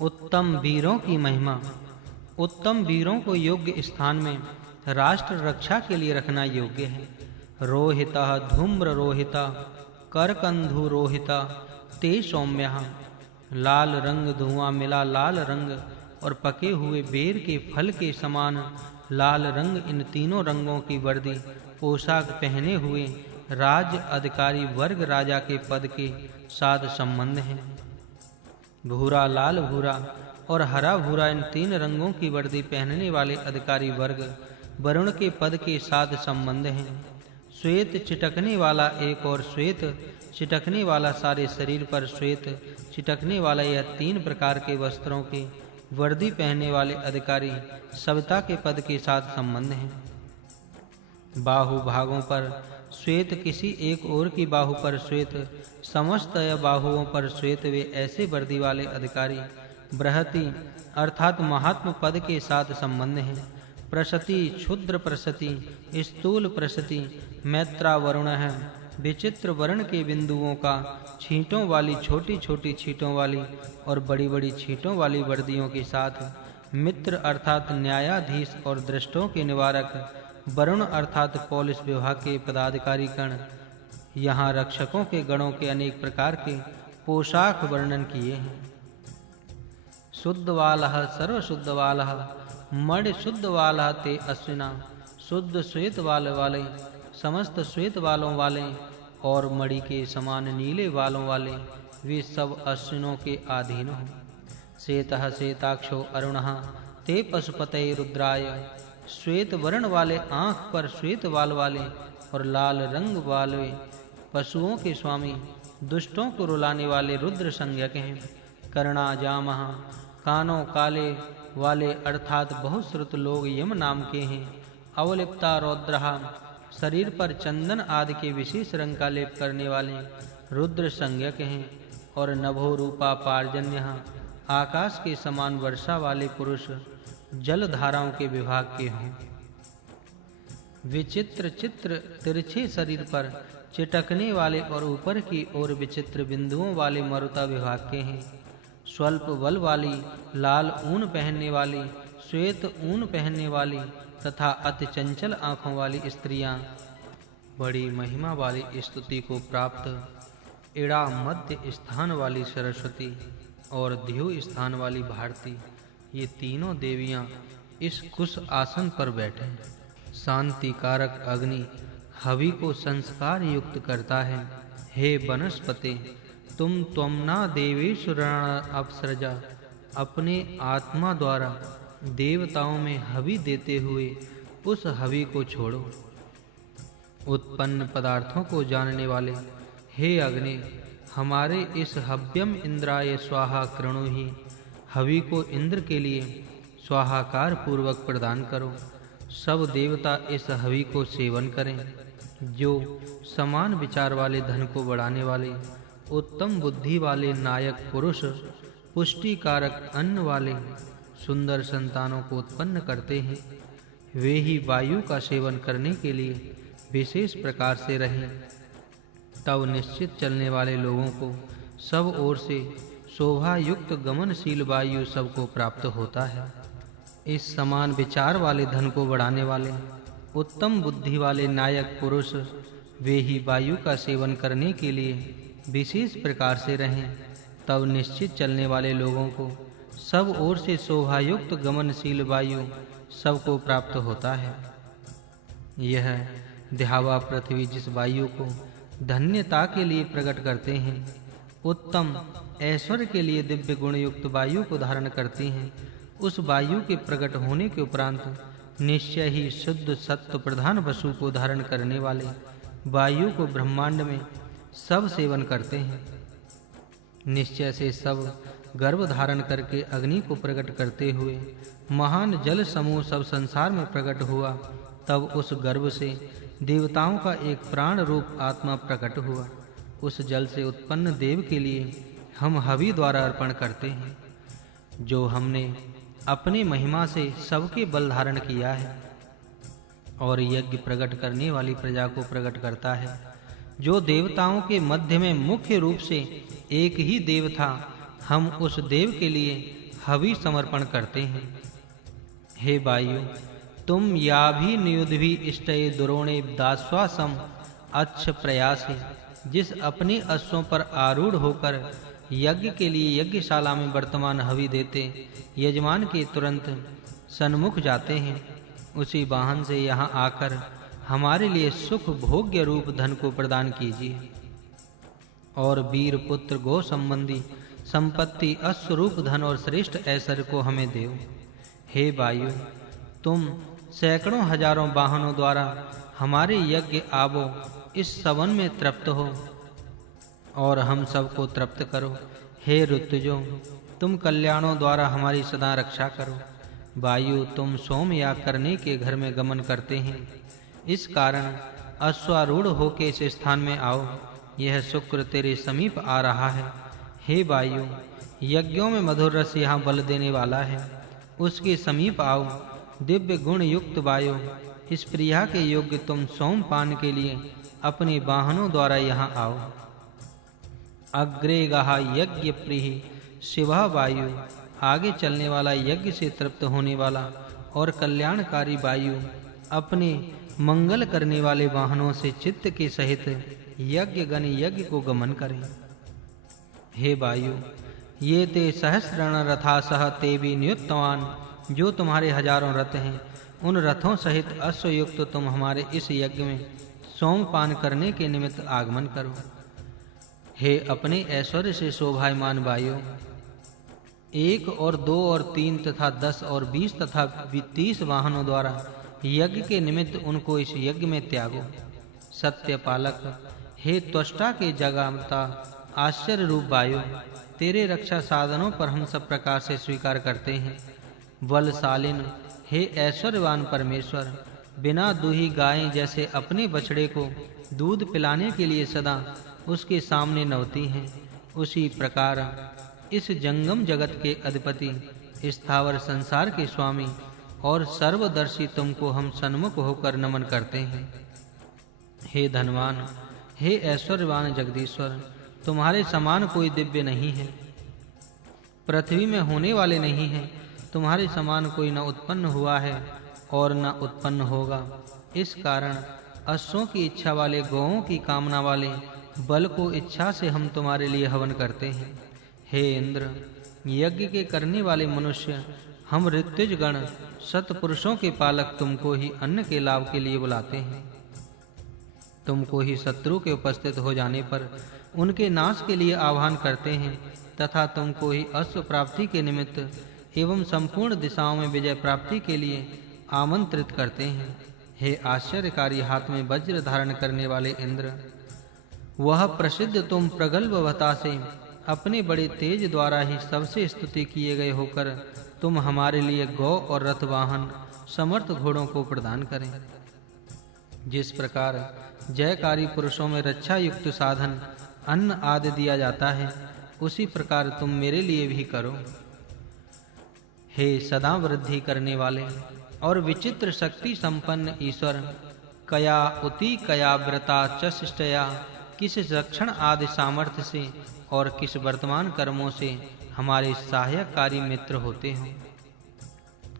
उत्तम वीरों की महिमा। उत्तम वीरों को योग्य स्थान में राष्ट्र रक्षा के लिए रखना योग्य है। रोहितः धूम्र रोहिता करकंधु रोहिता ते सौम्यः। लाल रंग धुआं मिला लाल रंग और पके हुए बेर के फल के समान लाल रंग, इन तीनों रंगों की वर्दी पोशाक पहने हुए राज्य अधिकारी वर्ग राजा के पद के साथ संबंध है। भूरा, लाल भूरा और हरा भूरा, इन तीन रंगों की वर्दी पहनने वाले अधिकारी वर्ग वरुण के पद के साथ संबंध है। श्वेत चिटकने वाला एक और श्वेत चिटकने वाला, सारे शरीर पर श्वेत चिटकने वाला, यह तीन प्रकार के वस्त्रों के वर्दी पहनने वाले अधिकारी सविता के पद के साथ संबंध है। बाहु भागों पर श्वेत, किसी एक ओर की बाहु पर श्वेत, समस्त बाहुओं पर श्वेत, वे ऐसे वर्दी वाले अधिकारी बृहति अर्थात महात्म पद के साथ संबंध है। प्रसति, क्षुद्र प्रसति, स्थूल प्रसति, मैत्रा वरुण है। विचित्र वर्ण के बिंदुओं का, छींटों वाली, छोटी छोटी छींटों वाली और बड़ी बड़ी छींटों वाली वर्दियों के साथ मित्र अर्थात न्यायाधीश और दृष्टों के निवारक, वरुण अर्थात पुलिस विभाग के पदाधिकारी गण। यहाँ रक्षकों के गणों के अनेक प्रकार के पोशाक वर्णन किए हैं। शुद्ध वालः सर्व शुद्ध वालः मणि शुद्ध वालः ते अश्विना। शुद्ध श्वेत वाले वाले, समस्त श्वेत वालों वाले और मणि के समान नीले वालों वाले, वे सब अश्विनों के अधीन हो। श्वेतः श्वेताक्षो अरुणः ते पशुपते रुद्राय। श्वेत वर्ण वाले, आंख पर श्वेत बाल वाले और लाल रंग वाले, पशुओं के स्वामी, दुष्टों को रुलाने वाले रुद्र संज्ञक हैं। कर्णाजामः, कानों काले वाले अर्थात बहुत श्रुत लोग यम नाम के हैं। अवलिप्ता रौद्रः, शरीर पर चंदन आदि के विशेष रंग का लेप करने वाले रुद्र संज्ञक हैं। और नभो रूपा पार्जन्यः, आकाश के समान वर्षा वाले पुरुष जल धाराओं के विभाग के हों। विचित्र चित्र तिरछे शरीर पर चिटकने वाले और ऊपर की ओर विचित्र बिंदुओं वाले मरुता विभाग के हैं। स्वल्प बल वाली, लाल ऊन पहनने वाली, श्वेत ऊन पहनने वाली तथा अति चंचल आंखों वाली स्त्रियां, बड़ी महिमा वाली स्तुति को प्राप्त इड़ा मध्य स्थान वाली सरस्वती और ध्युव स्थान वाली भारती, ये तीनों देवियां इस कुश आसन पर बैठे। शांति कारक अग्नि हवि को संस्कार युक्त करता है। हे वनस्पते, तुम त्वमना देवेश्वराण अप्सरजा, अपने आत्मा द्वारा देवताओं में हवि देते हुए उस हवि को छोड़ो। उत्पन्न पदार्थों को जानने वाले हे अग्नि, हमारे इस हव्यम इंद्राय स्वाहा कृणुहि, हवि को इंद्र के लिए स्वाहाकार पूर्वक प्रदान करो। सब देवता इस हवि को सेवन करें। जो समान विचार वाले धन को बढ़ाने वाले, उत्तम बुद्धि वाले नायक पुरुष, पुष्टि कारक अन्न वाले, सुंदर संतानों को उत्पन्न करते हैं, वे ही वायु का सेवन करने के लिए विशेष प्रकार से रहें। तब निश्चित चलने वाले लोगों को सब ओर से शोभा युक्त गमनशील वायु सबको प्राप्त होता है। इस समान विचार वाले धन को बढ़ाने वाले, उत्तम बुद्धि वाले नायक पुरुष, वे ही वायु का सेवन करने के लिए विशेष प्रकार से रहें। तब निश्चित चलने वाले लोगों को सब ओर से शोभा युक्त गमनशील वायु सबको प्राप्त होता है। यह देहावा पृथ्वी जिस वायु को धन्यता के लिए प्रकट करते हैं, उत्तम ऐश्वर्य के लिए दिव्य गुण युक्त वायु को धारण करती हैं, उस वायु के प्रकट होने के उपरांत निश्चय ही शुद्ध सत्व प्रधान वसु को धारण करने वाले वायु को ब्रह्मांड में सब सेवन करते हैं। निश्चय से सब गर्भ धारण करके अग्नि को प्रकट करते हुए महान जल समूह सब संसार में प्रकट हुआ। तब उस गर्भ से देवताओं का एक प्राण रूप आत्मा प्रकट हुआ। उस जल से उत्पन्न देव के लिए हम हवि द्वारा अर्पण करते हैं, जो हमने अपने महिमा से सबके बल धारण किया है और यज्ञ प्रकट करने वाली प्रजा को प्रकट करता है। जो देवताओं के मध्य में मुख्य रूप से एक ही देव था, हम उस देव के लिए हवि समर्पण करते हैं। हे वायु, तुम या भी नियुद्ध भी इष्टये दुरोणे दास्वासम अच्छ प्रयासे, जिस अपने अश्वों पर आरूढ़ होकर यज्ञ के लिए यज्ञशाला में वर्तमान हवि देते यजमान के तुरंत सन्मुख जाते हैं, उसी वाहन से यहाँ आकर हमारे लिए सुख भोग्य रूप धन को प्रदान कीजिए और वीर पुत्र गो संबंधी संपत्ति अश्वरूप धन और श्रेष्ठ ऐश्वर्य को हमें देओ। हे वायु, तुम सैकड़ों हजारों वाहनों द्वारा हमारे यज्ञ आवो इस सवन में तृप्त हो और हम सबको तृप्त करो। हे ऋतुजो, तुम कल्याणों द्वारा हमारी सदा रक्षा करो। वायु, तुम सोमयाग करने के घर में गमन करते हैं, इस कारण अश्वारूढ़ होके इस स्थान में आओ। यह शुक्र तेरे समीप आ रहा है। हे वायु, यज्ञों में मधुर रस यहाँ बल देने वाला है, उसके समीप आओ। दिव्य गुण युक्त वायु, इस प्रिया के योग्य तुम सोमपान के लिए अपने वाहनों द्वारा यहाँ आओ। अग्रे गहा यज्ञ प्रिय शिवा वायु, आगे चलने वाला यज्ञ से तृप्त होने वाला और कल्याणकारी वायु, अपने मंगल करने वाले वाहनों से चित्त के सहित यज्ञ गण यज्ञ को गमन करें। हे वायु, ये ते सहस्रण रथा सह ते भी नियुक्तवान, जो तुम्हारे हजारों रथ हैं, उन रथों सहित अश्वयुक्त तुम हमारे इस यज्ञ में सोमपान करने के निमित्त आगमन करो। हे अपने ऐश्वर्य से शोभायमान वायु, 1 और 2 और 3 तथा 10 और 20 तथा 30 वाहनों द्वारा यज्ञ के निमित्त उनको इस यज्ञ में त्यागो। सत्य पालक, हे त्वष्टा के जगन्ता आश्चर्य रूप वायु, तेरे रक्षा साधनों पर हम सब प्रकार से स्वीकार करते हैं। बलशालिन, हे ऐश्वर्यवान परमेश्वर, बिना दूही गायें जैसे अपने बछड़े को दूध पिलाने के लिए सदा उसके सामने नवती हैं, उसी प्रकार इस जंगम जगत के अधिपति, स्थावर संसार के स्वामी और सर्वदर्शी तुमको हम सन्मुख होकर नमन करते हैं। हे धनवान, हे ऐश्वर्यवान जगदीश्वर, तुम्हारे समान कोई दिव्य नहीं है, पृथ्वी में होने वाले नहीं है। तुम्हारे समान कोई न उत्पन्न हुआ है और न उत्पन्न होगा। इस कारण अश्वों की इच्छा वाले, गौओं की कामना वाले बल को इच्छा से हम तुम्हारे लिए हवन करते हैं। हे इंद्र, यज्ञ के करने वाले मनुष्य, हम ऋत्विज गण सत्पुरुषों के पालक तुमको ही अन्न के लाभ के लिए बुलाते हैं। तुमको ही शत्रु के उपस्थित हो जाने पर उनके नाश के लिए आह्वान करते हैं तथा तुमको ही अश्व प्राप्ति के निमित्त एवं संपूर्ण दिशाओं में विजय प्राप्ति के लिए आमंत्रित करते हैं। हे आश्चर्यकारी हाथ में वज्र धारण करने वाले इंद्र, वह प्रसिद्ध तुम प्रगल्भवता से अपने बड़े तेज द्वारा ही सबसे स्तुति किए गए होकर तुम हमारे लिए गौ और रथ वाहन समर्थ घोड़ों को प्रदान करें। जिस प्रकार जयकारी पुरुषों में रक्षा युक्त साधन अन्न आदि दिया जाता है, उसी प्रकार तुम मेरे लिए भी करो। हे सदा वृद्धि करने वाले और विचित्र शक्ति संपन्न ईश्वर, कया उति कया व्रता चशिष्टया, किस रक्षण आदि सामर्थ्य से और किस वर्तमान कर्मों से हमारे सहायकारी मित्र होते हो।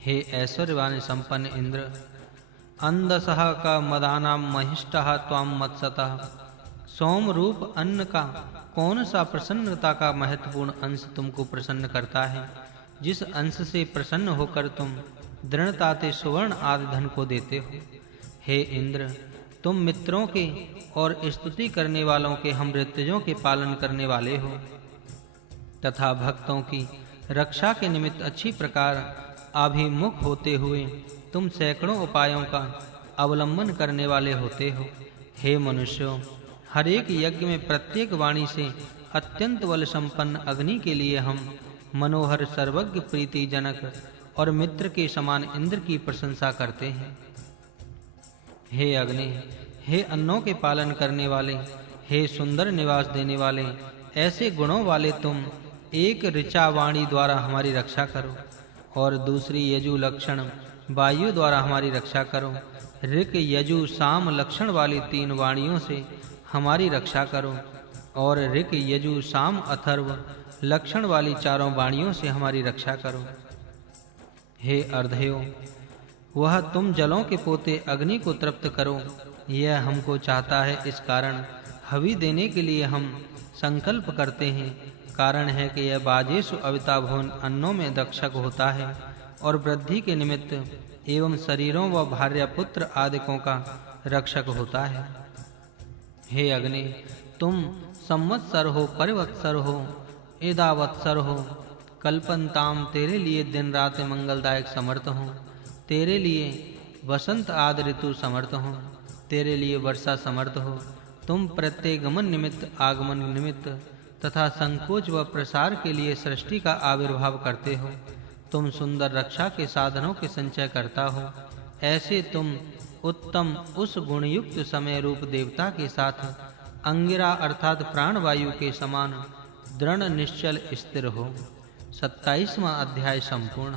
हे ऐश्वर्यवान संपन्न इंद्र, अंधसः का मदानाम महिष्टः त्वाम मत्सतः, सोम रूप अन्न का कौन सा प्रसन्नता का महत्वपूर्ण अंश तुमको प्रसन्न करता है, जिस अंश से प्रसन्न होकर तुम दृढ़ता से सुवर्ण आदि धन को देते हो। हे इंद्र, तुम मित्रों के और स्तुति करने वालों के, हम ऋतुजों के पालन करने वाले हो तथा भक्तों की रक्षा के निमित्त अच्छी प्रकार अभिमुख होते हुए तुम सैकड़ों उपायों का अवलंबन करने वाले होते हो। हे मनुष्यों, हर एक यज्ञ में प्रत्येक वाणी से अत्यंत बल संपन्न अग्नि के लिए हम मनोहर, सर्वज्ञ, प्रीति जनक और मित्र के समान इंद्र की प्रशंसा करते हैं। हे अग्नि, हे अन्नों के पालन करने वाले, हे सुंदर निवास देने वाले, ऐसे गुणों वाले तुम एक ऋचा वाणी द्वारा हमारी रक्षा करो और दूसरी यजु लक्षण वायु द्वारा हमारी रक्षा करो। ऋक, यजु, साम लक्षण वाली 3 वाणियों से हमारी रक्षा करो और ऋक, यजु, साम, अथर्व लक्षण वाली चारों वाणियों से हमारी रक्षा करो। हे अर्धयो, वह तुम जलों के पोते अग्नि को तृप्त करो, यह हमको चाहता है। इस कारण हवि देने के लिए हम संकल्प करते हैं। कारण है कि यह बाजेषु अविताभोन अन्नों में दक्षक होता है और वृद्धि के निमित्त एवं शरीरों व भार्या पुत्र आदिकों का रक्षक होता है। हे अग्नि, तुम संवत्सर हो, परिवत्सर हो, एदावत्सर हो, कल्पन्ताम, तेरे लिए दिन रात मंगलदायक समर्थ हो, तेरे लिए वसंत आदि ऋतु समर्थ हो, तेरे लिए वर्षा समर्थ हो। तुम प्रत्यगमन निमित्त, आगमन निमित्त तथा संकोच व प्रसार के लिए सृष्टि का आविर्भाव करते हो। तुम सुंदर रक्षा के साधनों के संचय करता हो। ऐसे तुम उत्तम उस गुणयुक्त समय रूप देवता के साथ अंगिरा अर्थात प्राणवायु के समान दृढ़ निश्चल स्थिर हो। 27वां अध्याय संपूर्ण।